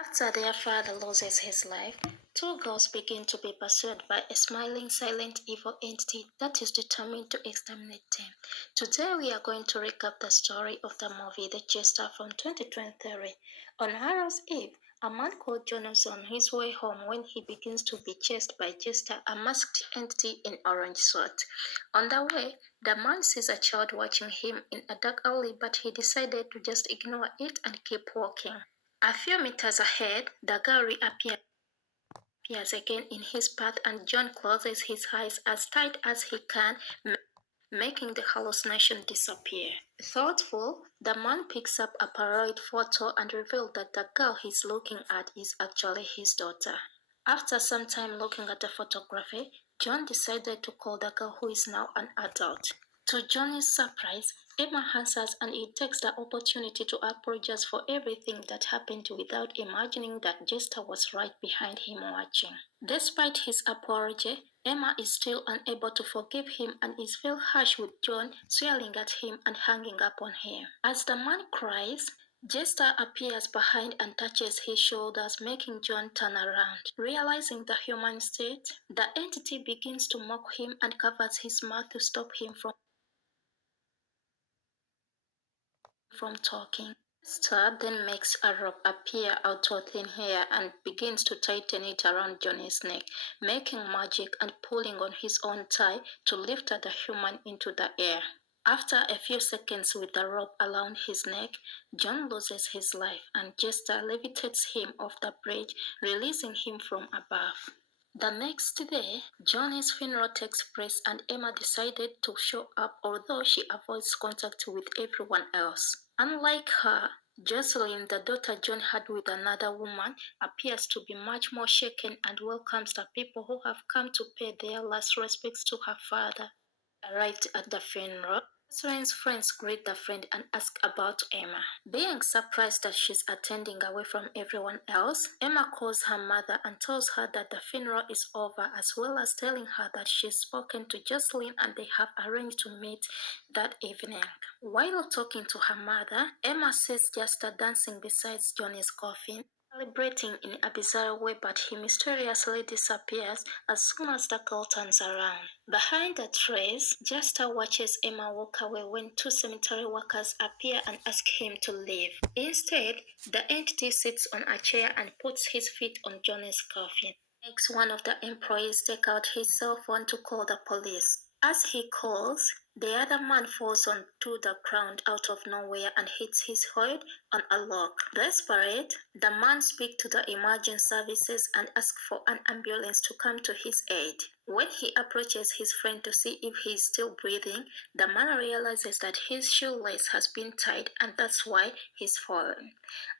After their father loses his life, two girls begin to be pursued by a smiling, silent, evil entity that is determined to exterminate them. Today, we are going to recap the story of the movie The Jester from 2023. On Harrow's Eve, a man called John is on his way home when he begins to be chased by Jester, a masked entity in orange suit. On the way, the man sees a child watching him in a dark alley, but he decided to just ignore it and keep walking. A few meters ahead, the girl reappears again in his path, and John closes his eyes as tight as he can, making the hallucination disappear. Thoughtful, the man picks up a Polaroid photo and reveals that the girl he's looking at is actually his daughter. After some time looking at the photography, John decided to call the girl, who is now an adult. To Johnny's surprise, Emma answers, and he takes the opportunity to apologize for everything that happened without imagining that Jester was right behind him watching. Despite his apology, Emma is still unable to forgive him and is feel harsh with John, swearing at him and hanging up on him. As the man cries, Jester appears behind and touches his shoulders, making John turn around. Realizing the human state, the entity begins to mock him and covers his mouth to stop him from talking. Jester then makes a rope appear out of thin air and begins to tighten it around Johnny's neck, making magic and pulling on his own tie to lift the human into the air. After a few seconds with the rope around his neck, John loses his life and Jester levitates him off the bridge, releasing him from above. The next day, Johnny's funeral takes place and Emma decided to show up, although she avoids contact with everyone else. Unlike her, Jocelyn, the daughter John had with another woman, appears to be much more shaken and welcomes the people who have come to pay their last respects to her father. Arrived at the funeral, Jocelyn's friends greet the friend and ask about Emma. Being surprised that she's attending away from everyone else, Emma calls her mother and tells her that the funeral is over, as well as telling her that she's spoken to Jocelyn and they have arranged to meet that evening. While talking to her mother, Emma sees Jester dancing beside Johnny's coffin, celebrating in a bizarre way, but he mysteriously disappears as soon as the girl turns around. Behind the trees, Jester watches Emma walk away when two cemetery workers appear and ask him to leave. Instead, the entity sits on a chair and puts his feet on Johnny's coffin. Makes one of the employees take out his cell phone to call the police. As he calls, the other man falls onto the ground out of nowhere and hits his head on a log. Desperate, the man speaks to the emergency services and asks for an ambulance to come to his aid. When he approaches his friend to see if he is still breathing, the man realizes that his shoelace has been tied and that's why he's fallen.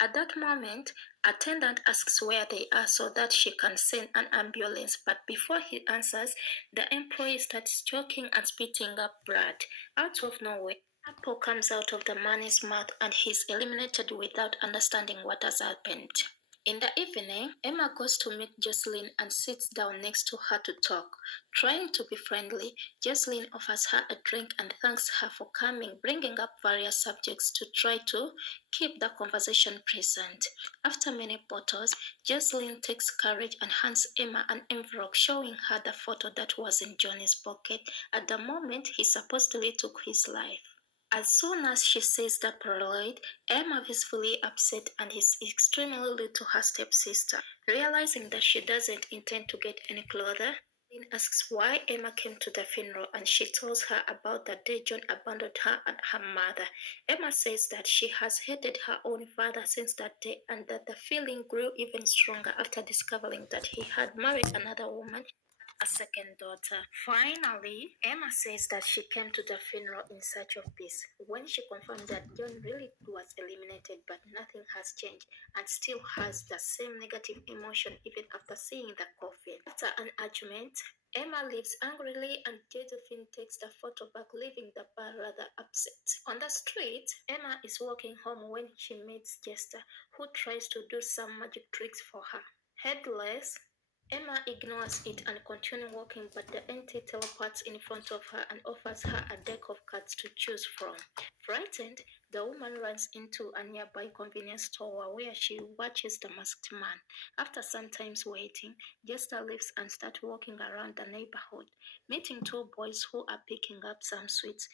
At that moment, attendant asks where they are so that she can send an ambulance, but before he answers, the employee starts choking and spitting up blood. Out of nowhere, apple comes out of the man's mouth and he's eliminated without understanding what has happened. In the evening, Emma goes to meet Jocelyn and sits down next to her to talk. Trying to be friendly, Jocelyn offers her a drink and thanks her for coming, bringing up various subjects to try to keep the conversation present. After many bottles, Jocelyn takes courage and hands Emma an envelope showing her the photo that was in Johnny's pocket at the moment he supposedly took his life. As soon as she sees the Polaroid, Emma is fully upset and is extremely rude to her stepsister. Realizing that she doesn't intend to get any closer, Lynn asks why Emma came to the funeral and she tells her about the day John abandoned her and her mother. Emma says that she has hated her own father since that day and that the feeling grew even stronger after discovering that he had married another woman, a second daughter. Finally, Emma says that she came to the funeral in search of peace. When she confirmed that John really was eliminated but nothing has changed and still has the same negative emotion even after seeing the coffin. After an argument, Emma leaves angrily and Josephine takes the photo back, leaving the bar rather upset. On the street, Emma is walking home when she meets Jester, who tries to do some magic tricks for her. Headless, Emma ignores it and continues walking, but the entity teleports in front of her and offers her a deck of cards to choose from. Frightened, the woman runs into a nearby convenience store where she watches the masked man. After some time waiting, Jester leaves and starts walking around the neighborhood, meeting two boys who are picking up some sweets,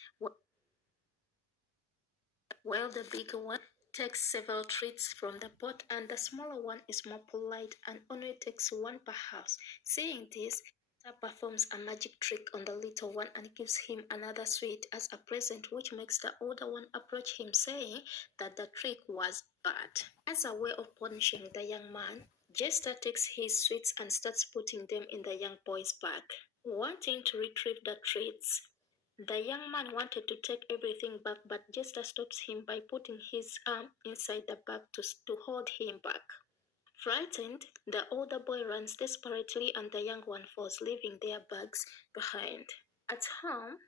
while the bigger one takes several treats from the pot and the smaller one is more polite and only takes one per house. Seeing this, Star performs a magic trick on the little one and gives him another sweet as a present, which makes the older one approach him, saying that the trick was bad. As a way of punishing the young man, Jester takes his sweets and starts putting them in the young boy's bag. Wanting to retrieve the treats, the young man wanted to take everything back, but Jester stops him by putting his arm inside the bag to hold him back. Frightened, the older boy runs desperately and the young one falls, leaving their bags behind. At home,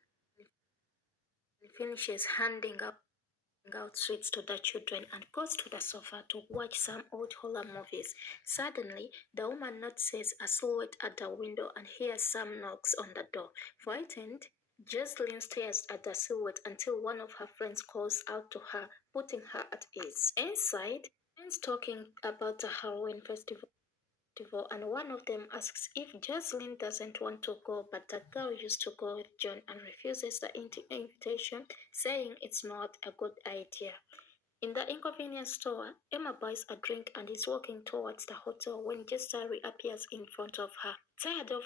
he finishes handing out sweets to the children and goes to the sofa to watch some old horror movies. Suddenly, the woman notices a silhouette at the window and hears some knocks on the door. Frightened, Jocelyn stares at the silhouette until one of her friends calls out to her, putting her at ease. Inside, friends talking about the Halloween festival, and one of them asks if Jocelyn doesn't want to go, but the girl used to go with John and refuses the invitation, saying it's not a good idea. In the inconvenience store, Emma buys a drink and is walking towards the hotel when Jester reappears in front of her. Tired of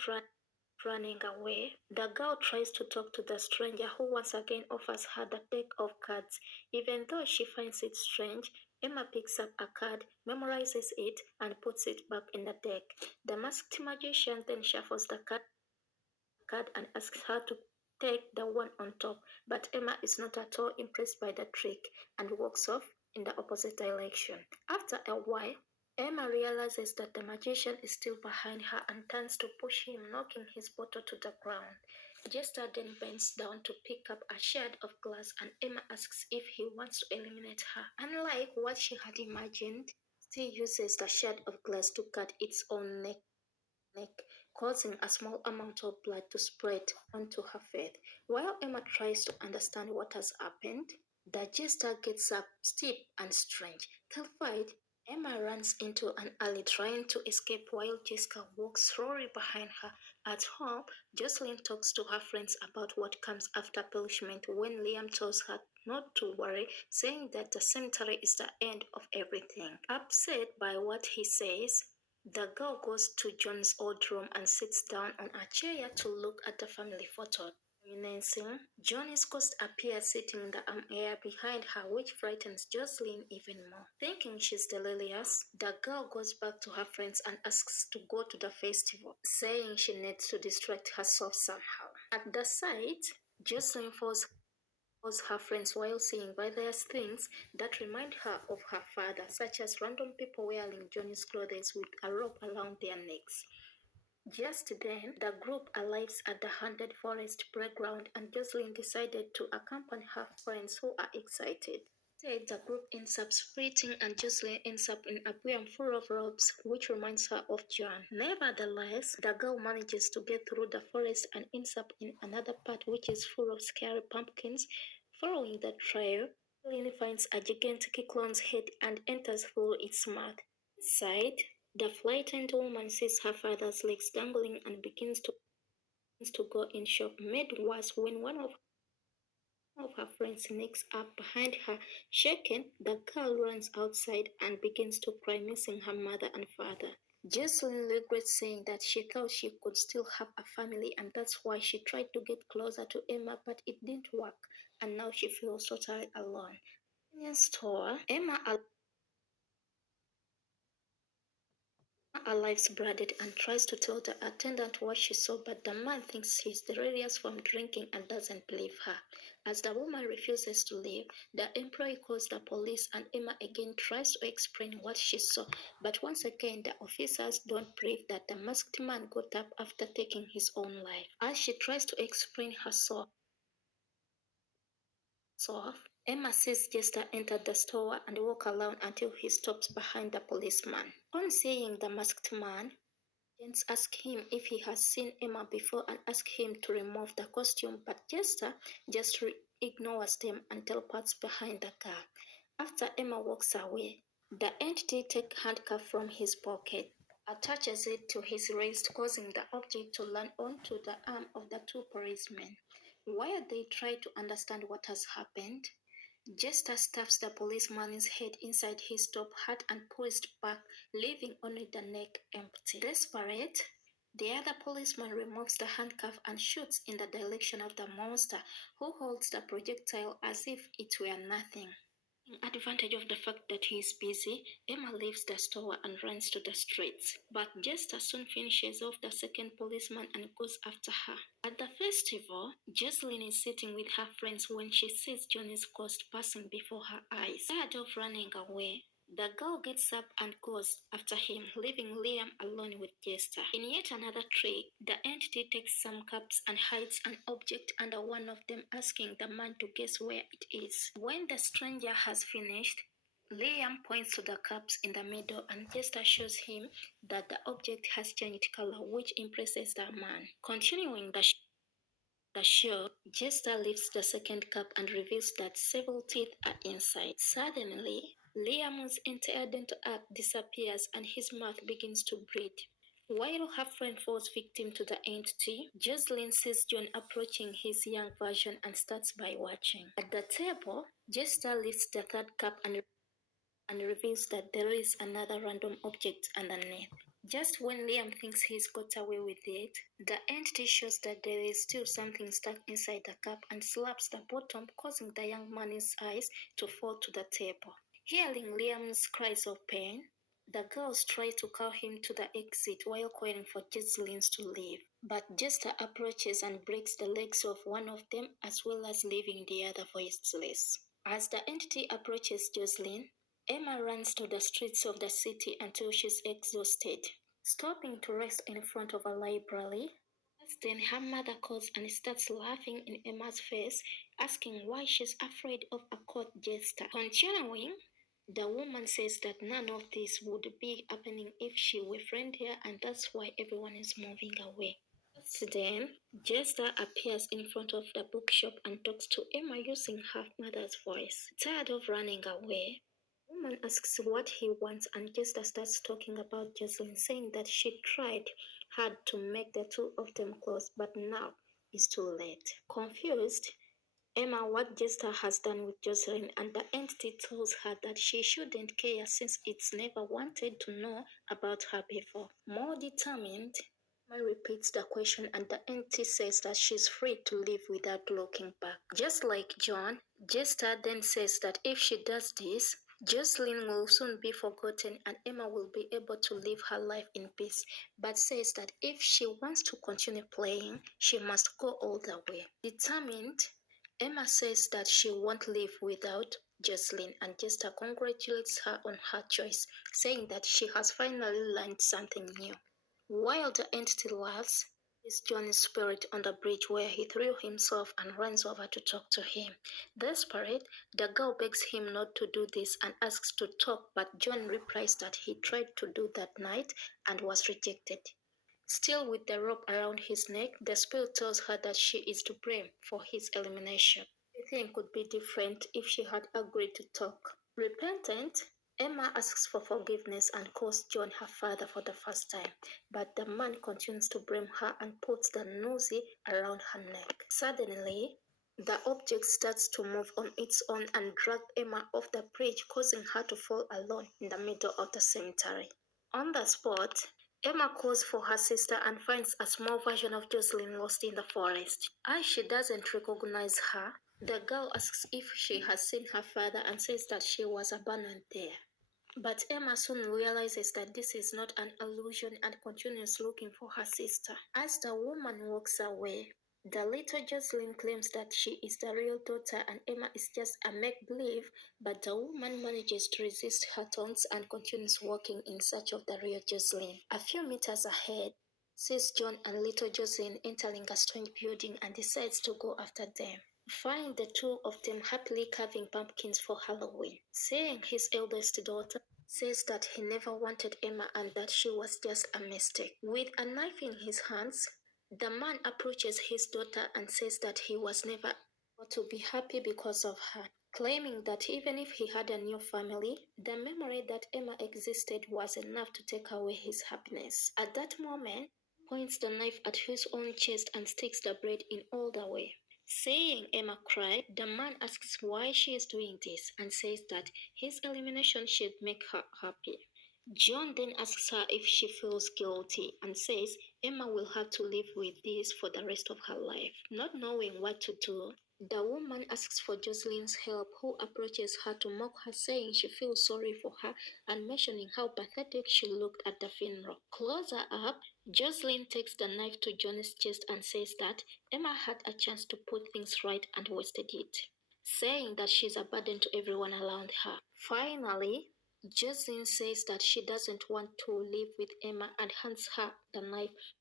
running away, the girl tries to talk to the stranger who once again offers her the deck of cards. Even though she finds it strange, Emma picks up a card, memorizes it, and puts it back in the deck. The masked magician then shuffles the card and asks her to take the one on top, but Emma is not at all impressed by the trick and walks off in the opposite direction. After a while, Emma realizes that the magician is still behind her and turns to push him, knocking his bottle to the ground. Jester then bends down to pick up a shard of glass, and Emma asks if he wants to eliminate her. Unlike what she had imagined, she uses the shard of glass to cut its own neck, causing a small amount of blood to spread onto her face. While Emma tries to understand what has happened, the jester gets up steep and strange. Terrified, Emma runs into an alley trying to escape while Jessica walks slowly behind her. At home, Jocelyn talks to her friends about what comes after punishment when Liam tells her not to worry, saying that the cemetery is the end of everything. Upset by what he says, the girl goes to John's old room and sits down on a chair to look at the family photo. Reminiscing, Johnny's ghost appears sitting in the air behind her, which frightens Jocelyn even more. Thinking she's delirious, the girl goes back to her friends and asks to go to the festival, saying she needs to distract herself somehow. At the sight, Jocelyn falls her friends while seeing various things that remind her of her father, such as random people wearing Johnny's clothes with a rope around their necks. Just then, the group arrives at the haunted forest playground, and Jocelyn decided to accompany her friends who are excited. Instead, the group ends up splitting, and Jocelyn ends up in a poem full of ropes, which reminds her of John. Nevertheless, the girl manages to get through the forest and ends up in another part which is full of scary pumpkins. Following the trail, Jocelyn finds a gigantic clown's head and enters through its mouth. Inside, the frightened woman sees her father's legs dangling and begins to go in shock, made worse when one of her friends sneaks up behind her. Shaken, the girl runs outside and begins to cry, missing her mother and father. Jocelyn regrets saying that she thought she could still have a family, and that's why she tried to get closer to Emma, but it didn't work, and now she feels totally alone. In the store, Emma arrives bloodied and tries to tell the attendant what she saw, but the man thinks she's delirious from drinking and doesn't believe her. As the woman refuses to leave, the employee calls the police and Emma again tries to explain what she saw, but once again the officers don't believe that the masked man got up after taking his own life. As she tries to explain her source, Emma sees Jester enter the store and walk around until he stops behind the policeman. On seeing the masked man, Agents ask him if he has seen Emma before and ask him to remove the costume, but Jester just ignores them and teleports behind the car. After Emma walks away, the entity takes a handcuff from his pocket, attaches it to his wrist, causing the object to land onto the arm of the two policemen. While they try to understand what has happened, Jester stuffs the policeman's head inside his top hat and pulls it back, leaving only the neck empty. Desperate, the other policeman removes the handcuff and shoots in the direction of the monster, who holds the projectile as if it were nothing. Taking advantage of the fact that he is busy, Emma leaves the store and runs to the streets. But Jester soon finishes off the second policeman and goes after her. At the festival, Jocelyn is sitting with her friends when she sees Johnny's ghost passing before her eyes. Tired of running away, the girl gets up and goes after him, leaving Liam alone with Jester. In yet another trick, the entity takes some cups and hides an object under one of them, asking the man to guess where it is. When the stranger has finished, Liam points to the cups in the middle and Jester shows him that the object has changed color, which impresses the man. Continuing the show, Jester lifts the second cup and reveals that several teeth are inside. Suddenly, Liam's entire dental arc disappears and his mouth begins to bleed. While her friend falls victim to the entity, Jocelyn sees John approaching his young version and starts by watching. At the table, Jester lifts the third cup and reveals that there is another random object underneath. Just when Liam thinks he's got away with it, the entity shows that there is still something stuck inside the cup and slaps the bottom, causing the young man's eyes to fall to the table. Hearing Liam's cries of pain, the girls try to call him to the exit while calling for Jocelyn to leave. But Jester approaches and breaks the legs of one of them as well as leaving the other voiceless. As the entity approaches Jocelyn, Emma runs to the streets of the city until she's exhausted, stopping to rest in front of a library. Then her mother calls and starts laughing in Emma's face, asking why she's afraid of a court jester. Continuing, the woman says that none of this would be happening if she were friend here, and that's why everyone is moving away. Then, Jester appears in front of the bookshop and talks to Emma using her mother's voice. Tired of running away, the woman asks what he wants, and Jester starts talking about Jocelyn, saying that she tried hard to make the two of them close, but now it's too late. Confused, Emma what Jester has done with Jocelyn, and the entity tells her that she shouldn't care since it's never wanted to know about her before. More determined, Emma repeats the question and the entity says that she's free to leave without looking back. Just like John, Jester then says that if she does this, Jocelyn will soon be forgotten and Emma will be able to live her life in peace, but says that if she wants to continue playing, she must go all the way. Determined, Emma says that she won't live without Jocelyn and Jester congratulates her on her choice, saying that she has finally learned something new. While the entity laughs, is John's spirit on the bridge where he threw himself and runs over to talk to him. Desperate, the girl begs him not to do this and asks to talk, but John replies that he tried to do that night and was rejected. Still with the rope around his neck, the spirit tells her that she is to blame for his elimination. Everything could be different if she had agreed to talk. Repentant, Emma asks for forgiveness and calls John her father for the first time, but the man continues to blame her and puts the noose around her neck. Suddenly, the object starts to move on its own and drag Emma off the bridge, causing her to fall alone in the middle of the cemetery. On the spot, Emma calls for her sister and finds a small version of Jocelyn lost in the forest. As she doesn't recognize her, the girl asks if she has seen her father and says that she was abandoned there. But Emma soon realizes that this is not an illusion and continues looking for her sister. As the woman walks away, the little Jocelyn claims that she is the real daughter and Emma is just a make-believe, but the woman manages to resist her taunts and continues walking in search of the real Jocelyn. A few meters ahead, sees John and little Jocelyn entering a strange building and decides to go after them. Find the two of them happily carving pumpkins for Halloween. Seeing his eldest daughter says that he never wanted Emma and that she was just a mistake. With a knife in his hands, the man approaches his daughter and says that he was never able to be happy because of her, claiming that even if he had a new family, the memory that Emma existed was enough to take away his happiness. At that moment, he points the knife at his own chest and sticks the blade in all the way. Seeing Emma cry, the man asks why she is doing this and says that his elimination should make her happy. John then asks her if she feels guilty and says Emma will have to live with this for the rest of her life. Not knowing what to do, the woman asks for Jocelyn's help, who approaches her to mock her, saying she feels sorry for her and mentioning how pathetic she looked at the funeral. Closer up, Jocelyn takes the knife to John's chest and says that Emma had a chance to put things right and wasted it, saying that she's a burden to everyone around her. Finally, Jocelyn says that she doesn't want to live with Emma and hands her the knife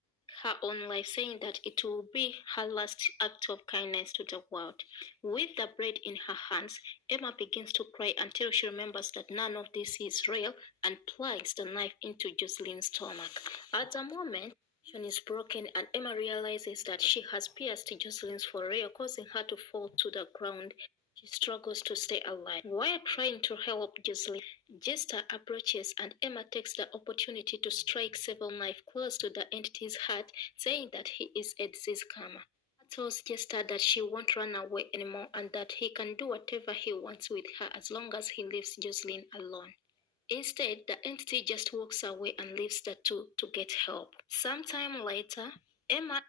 her own life, saying that it will be her last act of kindness to the world. With the bread in her hands, Emma begins to cry until she remembers that none of this is real and plunges the knife into Jocelyn's stomach. At the moment, tension is broken and Emma realizes that she has pierced Jocelyn's for real, causing her to fall to the ground. She struggles to stay alive. While trying to help Jocelyn, Jester approaches and Emma takes the opportunity to strike several knives close to the entity's heart, saying that he is a disease karma. Emma tells Jester that she won't run away anymore and that he can do whatever he wants with her as long as he leaves Jocelyn alone. Instead, the entity just walks away and leaves the two to get help. Sometime later, Emma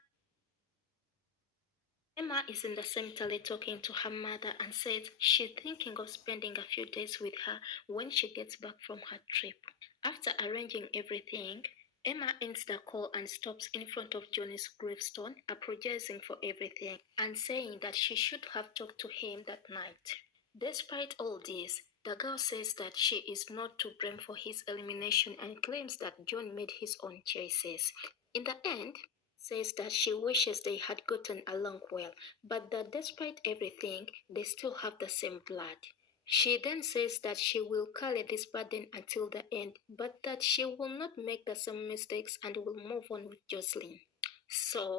Emma is in the cemetery talking to her mother and says she's thinking of spending a few days with her when she gets back from her trip. After arranging everything, Emma ends the call and stops in front of Johnny's gravestone, apologizing for everything and saying that she should have talked to him that night. Despite all this, the girl says that she is not to blame for his elimination and claims that John made his own choices. In the end, says that she wishes they had gotten along well, but that despite everything, they still have the same blood. She then says that she will carry this burden until the end, but that she will not make the same mistakes and will move on with Jocelyn. So,